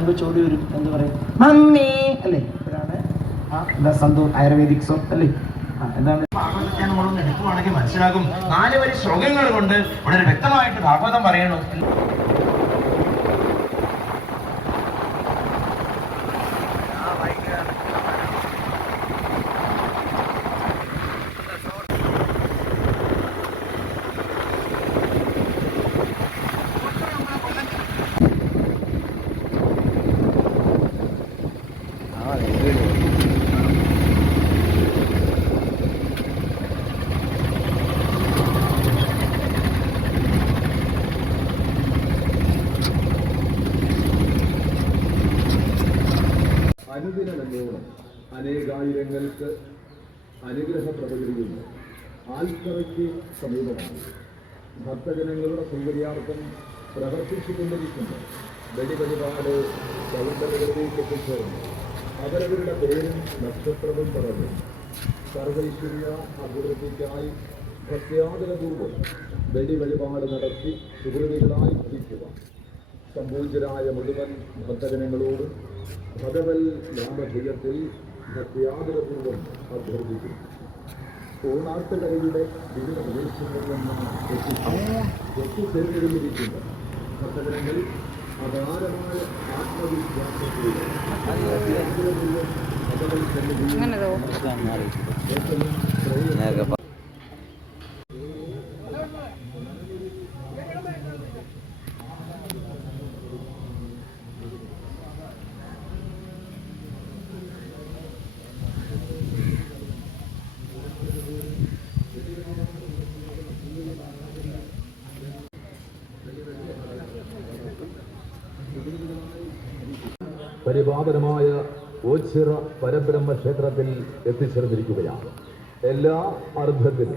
പെങ്കൊച്ച് ഓടി വരും, എന്ത് പറയും, മമ്മി അല്ലേ? ഇതാണ് എന്താ സന്തൂർ ആയുർവേദിക് സോപ്പ് അല്ലേ? എന്താണ് ഭാഗവതജ്ഞാനങ്ങളൊന്നും എടുക്കുവാണെങ്കിൽ മനസ്സിലാകും. 4 വരി ശ്ലോകങ്ങൾ കൊണ്ട് വളരെ വ്യക്തമായിട്ട് ഭാഗവതം പറയണു. അനുദിനമെന്നോണം അനേകായിരങ്ങൾക്ക് അനുഗ്രഹപ്രദകരിയുന്നു. ആൽത്തറയ്ക്ക് സമീപമാണ് ഭക്തജനങ്ങളുടെ സൗകര്യാർത്ഥം പ്രവർത്തിച്ചുകൊണ്ടിരിക്കുന്നു. വെടിവഴിപാട് സൗന്ദര്യങ്ങളിലേക്ക് എത്തിച്ചേർന്നു. അവരവരുടെ പേരും നക്ഷത്രവും പറഞ്ഞു സർവൈശ്വര്യ അഭിവൃദ്ധിക്കായി ഭക്ത്യാദരപൂർവ്വം വെടിവഴിപാട് നടത്തി സുഹൃതികളായി ഭരിക്കുക. സംപൂജ്യരായ മുഴുവൻ ഭക്തജനങ്ങളോടും ഭഗവൽ നാമധേയത്തിൽ ഭക്ത്യാദരപൂർവ്വം അഭ്യർത്ഥിക്കുന്നു. പൂർണ്ണാർത്ഥകരയുടെ വിവിധ പ്രദേശങ്ങളിൽ നിന്ന് എത്തിച്ചേർന്നിരുന്നിരിക്കുന്ന ഭക്തജനങ്ങൾ അപാരമായ ആത്മവിശ്വാസത്തിലൂടെ ഭഗവൽ സന്നിധിയിൽ പരിപാവനമായ ഓച്ചിറ പരബ്രഹ്മ ക്ഷേത്രത്തിൽ എത്തിച്ചേർന്നിരിക്കുകയാണ്. എല്ലാ അർത്ഥത്തിലും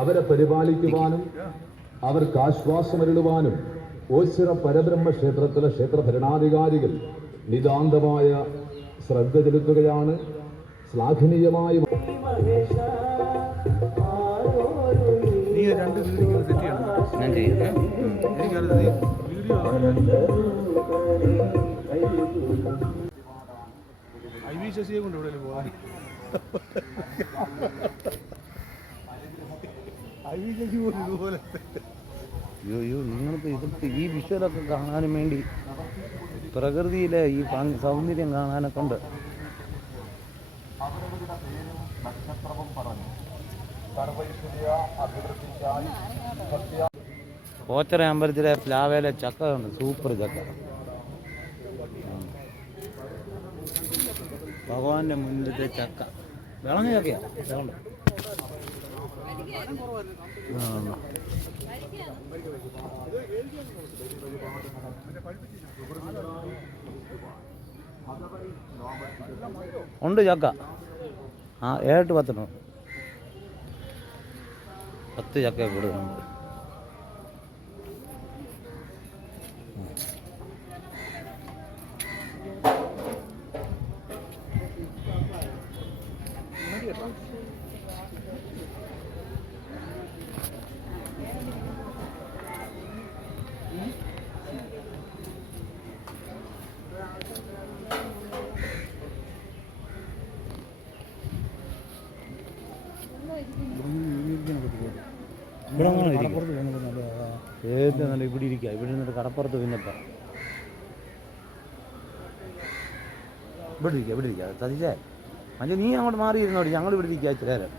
അവരെ പരിപാലിക്കുവാനും അവർക്ക് ആശ്വാസമരുളുവാനും ഓച്ചിറ പരബ്രഹ്മ ക്ഷേത്രത്തിലെ ക്ഷേത്ര ഭരണാധികാരികൾ നിതാന്തമായ ശ്രദ്ധ ചെലുത്തുകയാണ്. ശ്ലാഘനീയമായ ശശിയെ കൊണ്ട് ഇവിടെ പോകാൻ ഇതുപോലെ നിങ്ങളിപ്പോൾ ഇതൊക്കെ ഈ വിഷ്വലൊക്കെ കാണാനും വേണ്ടി പ്രകൃതിയിലെ ഈ സൗന്ദര്യം കാണാനൊക്കെ ഉണ്ട്. ഓച്ചിറ അമ്പലത്തിലെ പ്ലാവേലെ ചക്ക ഉണ്ട്, സൂപ്പർ ചക്ക. ഭഗവാന്റെ മുന്നിലത്തെ ചക്ക വിളഞ്ഞ ചക്കയാണ്. ഉണ്ട് ചക്ക. 7-10 10 ചക്ക കൊടുക്കുന്നുണ്ട്. ഏറ്റവും നല്ല ഇവിടെ ഇരിക്കുക. ഇവിടെ നിന്നിട്ട് കടപ്പുറത്ത് പിന്നെപ്പം ഇവിടെ ഇരിക്കുക സതീശേ മഞ്ജു നീ അങ്ങോട്ട് മാറിയിരുന്നോടി, ഞങ്ങൾ ഇവിടെ ഇരിക്കുക ഇച്ചിരി നേരം.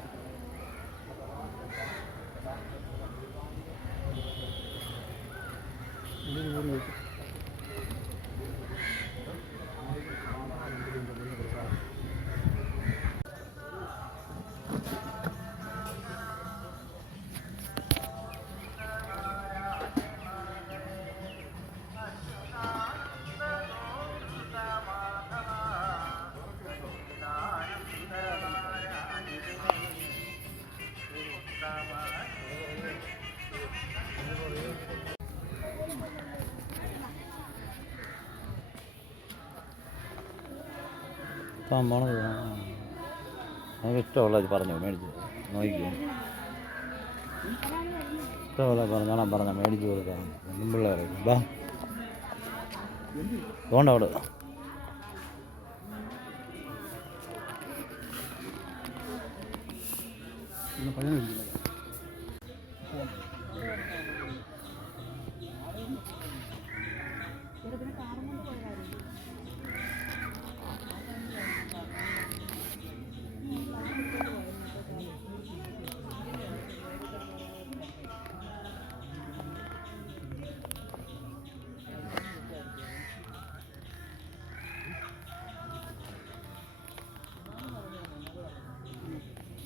പോണത് നമുക്ക് ഇഷ്ടമുള്ളത് പറഞ്ഞു മേടിച്ച് നോക്കിക്കും. ഇഷ്ടമുള്ള പറഞ്ഞാൽ മേടിച്ച് കൊടുക്കാം. പെൺപിള്ളേരെ ബാ പോണ്ട അവിടെ.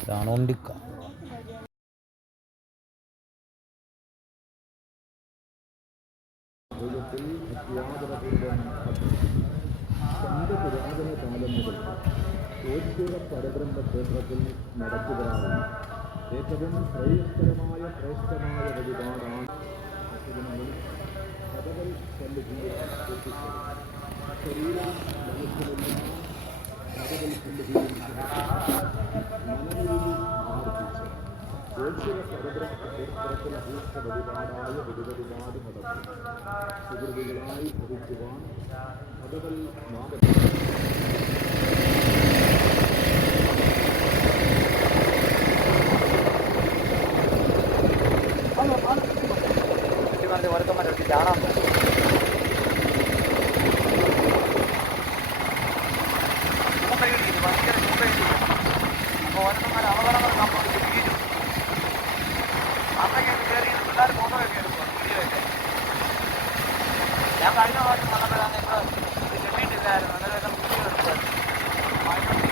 ഇതാണ് ഒണ്ടിക്ക. ജീവിതത്തിൽ അത്യാദരപൂർവ്വം പണ്ട് പുരാതന കാലം മുതൽ ഓച്ചിറ പരബ്രഹ്മ ക്ഷേത്രത്തിൽ നടത്തുവാറുള്ള ഏറ്റവും ശ്രേഷ്ഠമായ വഴിപാടാണ് കഥകൾ സന്നിധിയിൽ എത്തിച്ചത്. ശരീരം മനസ്സിലുള്ള കഥകൾ സന്നിധിയിൽ മനവിൽ ആർജിച്ച് ഓച്ചിറ പരബ്രഹ്മ ക്ഷേത്രത്തിൽ പൂർണ്ണ വഴിപാടായ വഴിപാട് നടത്തി സുഹൃത്തുക്കളായി ഭരിക്കുവാൻ കഥകൾ വറുക്കന്മാരൊക്കെ ചാടാൻ ഭയങ്കര അപ്പോൾ വറുക്കന്മാർ അപകടങ്ങൾ നമ്മൾ കിട്ടിയിട്ടു അന്നൊക്കെ കയറി പിള്ളേർ ഫോട്ടോയൊക്കെ എടുക്കും വീഡിയോയൊക്കെ. ഞാൻ കഴിഞ്ഞ പ്രാവശ്യം വന്നപ്പോഴാണ് ഇപ്പോൾ ഇത് കിട്ടിയിട്ടില്ലായിരുന്നു. അന്നേരം വീഡിയോ എടുക്കുമായിരുന്നു.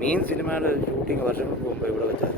മീൻ സിനിമയുടെ ഷൂട്ടിങ് വർഷങ്ങൾക്ക് മുമ്പ് ഇവിടെ വെച്ചാൽ